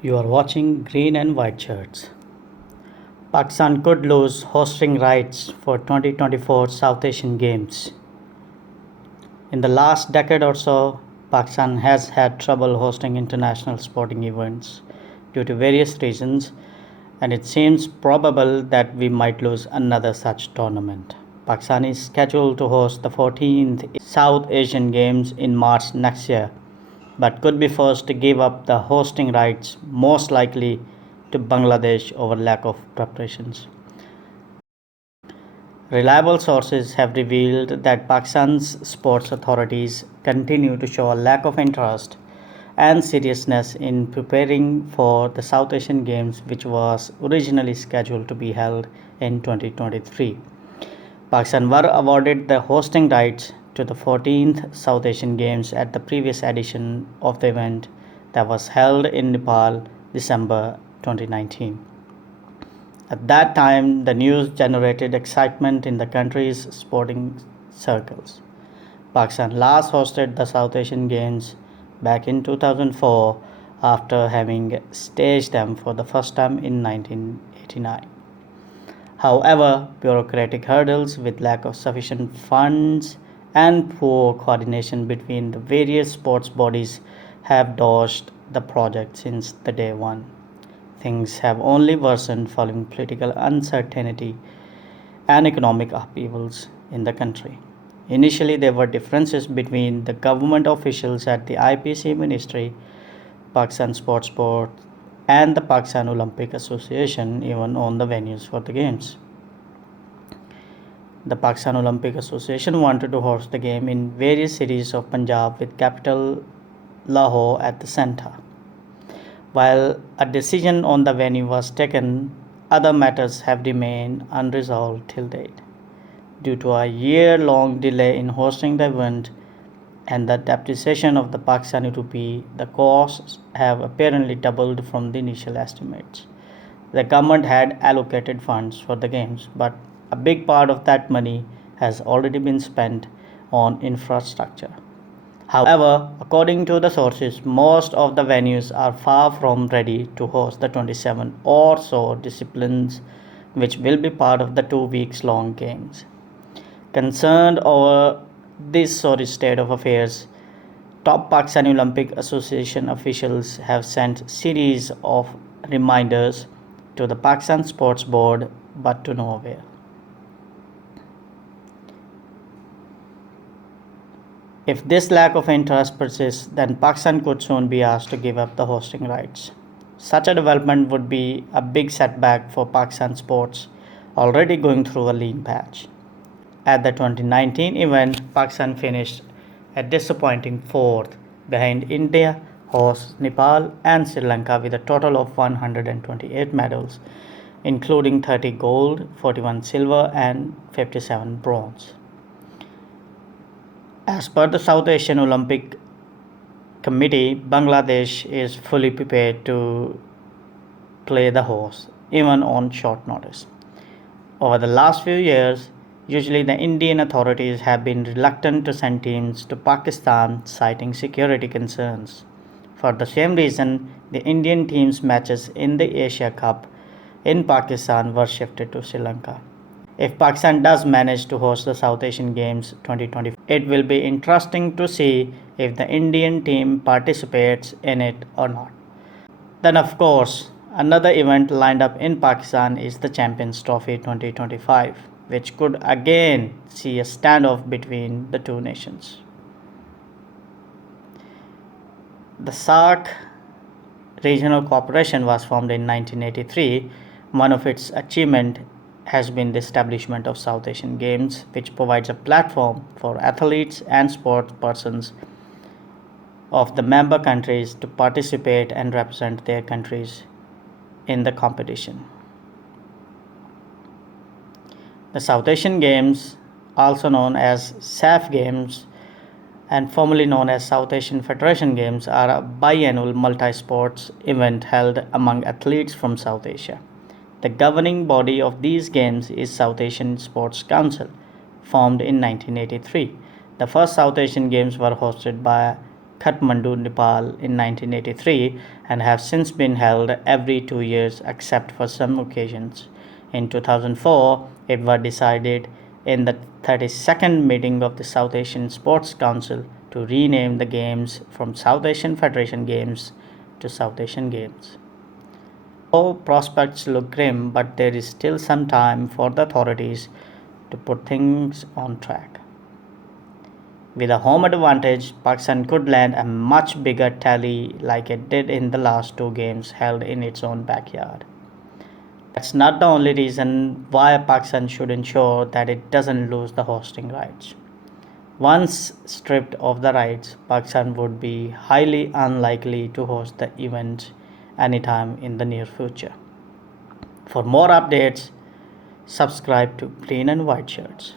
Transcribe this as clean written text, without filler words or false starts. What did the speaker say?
You are watching Green and White Shirts. Pakistan could lose hosting rights for 2024 South Asian Games. In the last decade or so, Pakistan has had trouble hosting international sporting events due to various reasons, and it seems probable that we might lose another such tournament. Pakistan is scheduled to host the 14th South Asian Games in March next year, but could be forced to give up the hosting rights, most likely to Bangladesh over lack of preparations. Reliable sources have revealed that Pakistan's sports authorities continue to show a lack of interest and seriousness in preparing for the South Asian Games, which was originally scheduled to be held in 2023. Pakistan were awarded the hosting rights to the 14th South Asian Games at the previous edition of the event that was held in Nepal December 2019. At that time, the news generated excitement in the country's sporting circles. Pakistan last hosted the South Asian Games back in 2004 after having staged them for the first time in 1989. However, bureaucratic hurdles with lack of sufficient funds and poor coordination between the various sports bodies have dodged the project since the day one. Things have only worsened following political uncertainty and economic upheavals in the country. Initially, there were differences between the government officials at the IPC Ministry, Pakistan Sports Board, and the Pakistan Olympic Association, even on the venues for the games. The Pakistan Olympic Association wanted to host the game in various cities of Punjab with capital Lahore at the center. While a decision on the venue was taken, other matters have remained unresolved till date. Due to a year-long delay in hosting the event and the depreciation of the Pakistani rupee, the costs have apparently doubled from the initial estimates. The government had allocated funds for the games, but a big part of that money has already been spent on infrastructure. However, according to the sources, most of the venues are far from ready to host the 27 or so disciplines which will be part of the 2 weeks long games. Concerned over this sorry state of affairs, top Pakistani Olympic Association officials have sent series of reminders to the Pakistan Sports Board, but to no avail. If this lack of interest persists, then Pakistan could soon be asked to give up the hosting rights. Such a development would be a big setback for Pakistan sports, already going through a lean patch. At the 2019 event, Pakistan finished a disappointing fourth behind India, hosts Nepal, and Sri Lanka with a total of 128 medals, including 30 gold, 41 silver, and 57 bronze. As per the South Asian Olympic Committee, Bangladesh is fully prepared to play the host, even on short notice. Over the last few years, usually the Indian authorities have been reluctant to send teams to Pakistan, citing security concerns. For the same reason, the Indian team's matches in the Asia Cup in Pakistan were shifted to Sri Lanka. If Pakistan does manage to host the South Asian Games 2024, it will be interesting to see if the Indian team participates in it or not. Then, of course, another event lined up in Pakistan is the Champions Trophy 2025, which could again see a standoff between the two nations. The SAARC regional cooperation was formed in 1983. One of its achievements has been the establishment of South Asian Games, which provides a platform for athletes and sports persons of the member countries to participate and represent their countries in the competition. The South Asian Games, also known as SAF Games and formerly known as South Asian Federation Games, are a biannual multi-sports event held among athletes from South Asia. The governing body of these games is South Asian Sports Council, formed in 1983. The first South Asian Games were hosted by Kathmandu, Nepal in 1983 and have since been held every 2 years except for some occasions. In 2004, it was decided in the 32nd meeting of the South Asian Sports Council to rename the Games from South Asian Federation Games to South Asian Games. So prospects look grim, but there is still some time for the authorities to put things on track. With a home advantage, Pakistan could land a much bigger tally like it did in the last two games held in its own backyard. That's not the only reason why Pakistan should ensure that it doesn't lose the hosting rights. Once stripped of the rights, Pakistan would be highly unlikely to host the event anytime in the near future. For more updates, subscribe to Green and White Shirts.